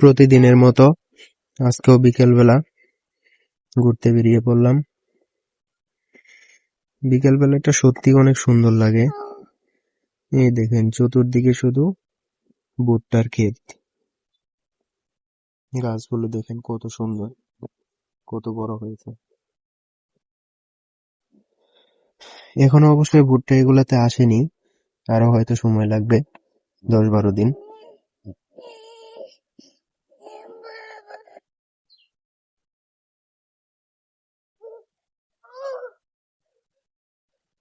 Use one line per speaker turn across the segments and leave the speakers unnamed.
প্রতিদিনের মতো আজকেও বিকেলবেলা ঘুরতে বেরিয়ে পড়লাম। বিকেল বেলাটা সত্যি অনেক সুন্দর লাগে। এই দেখেন, চতুর্দিকে শুধু ভুট্টার ক্ষেত। গাছগুলো দেখেন কত সুন্দর, কত বড় হয়েছে। এখনও অবশ্যই ভুট্টা এগুলাতে আসেনি, আরও হয়তো সময় লাগবে, দশ বারো দিন।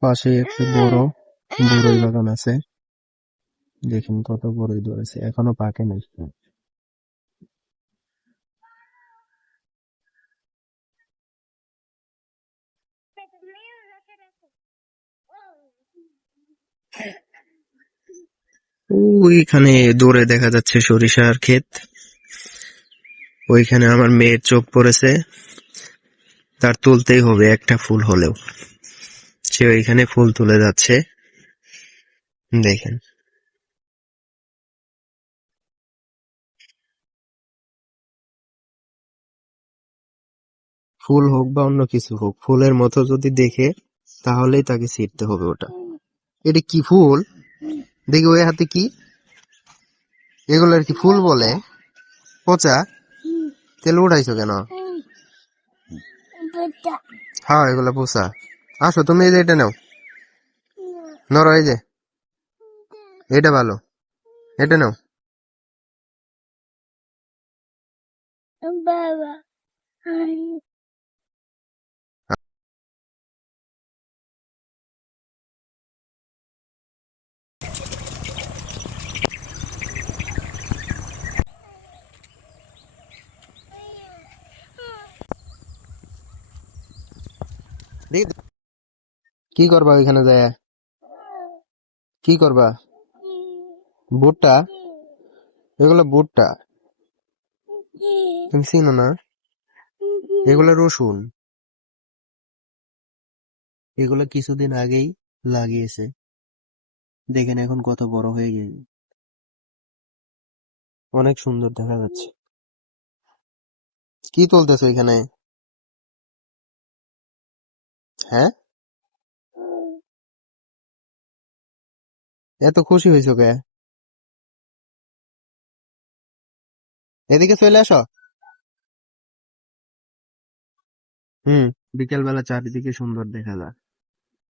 পাশে একটি বড় বড়ই বাগান আছে। দেখুন কত বড়ই ধরেছে এখনও পাকে নাই। ওইখানে দূরে দেখা যাচ্ছে সরিষার ক্ষেত। ওইখানে আমার মেয়ের চোখ পড়েছে। তার তুলতেই হবে একটা ফুল হলেও। সে ওইখানে ফুল তুলে যাচ্ছে। দেখেন। ফুল হোক বা অন্য কিছু হোক ফুলের মতো যদি দেখে তাহলেই তাকে ছিঁড়তে হবে ওটা। এটা কি ফুল? দেখি ওই হাতে কি? এগুলোর কি ফুল বলে। পচা? তেল উঠাইছো কেন? হ্যাঁ এগুলো পচা। আসো তুমি এই যে এটা নাও। নর এই যে। এটা ভালো। এটা নাও।
বাবা
দেখ- কি করবা ওইখানে যায়? কি করবা? ভুট্টা এগুলো ভুট্টা তুমি চিনো না? এগুলো রসুন। এগুলো কিছুদিন আগেই লাগিয়েছে। দেখেন এখন কত বড় হয়ে গেছে অনেক সুন্দর দেখা যাচ্ছে। কি তুলতেছো এখানে? হ্যাঁ? এত খুশি হয়েছো কে? এদিকে চলে আসো। হুম বিকেল বেলা চারিদিকে সুন্দর দেখা যায়।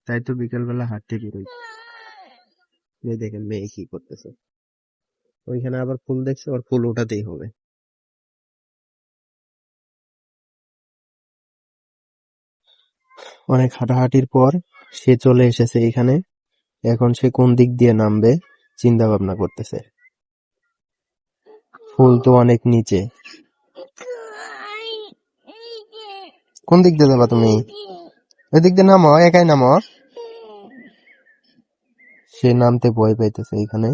তাই তো বিকেল বেলা হাঁটতে বেরোই দেখেন মেয়ে কি করতেছে। ওইখানে আবার ফুল দেখছে ওর ফুল ওঠাতেই হবে। অনেক হাঁটাহাঁটির পর সে চলে এসেছে এখানে। এখন সে কোন দিক দিয়ে নামবে চিন্তা ভাবনা করতেছে। ফুল তো অনেক নিচে। কোন দিক দিয়ে যাবা তুমি? ওই দিক দিয়ে নামো, একাই নামো। সে নামতে ভয় পাইতেছে এখানে।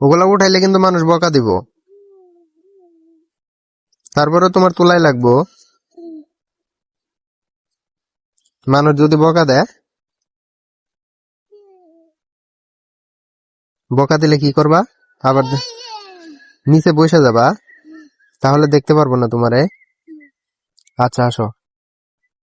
ওগুলা উঠাইলে কিন্তু মানুষ বকা দিব। তারপরে তোমার তোলাই লাগবো। মানুষ যদি বকা দেয়, বকা দিলে কি করবা? আবার নিচে বসে যাবা, তাহলে দেখতে পারব না তোমারে। আচ্ছা আসো।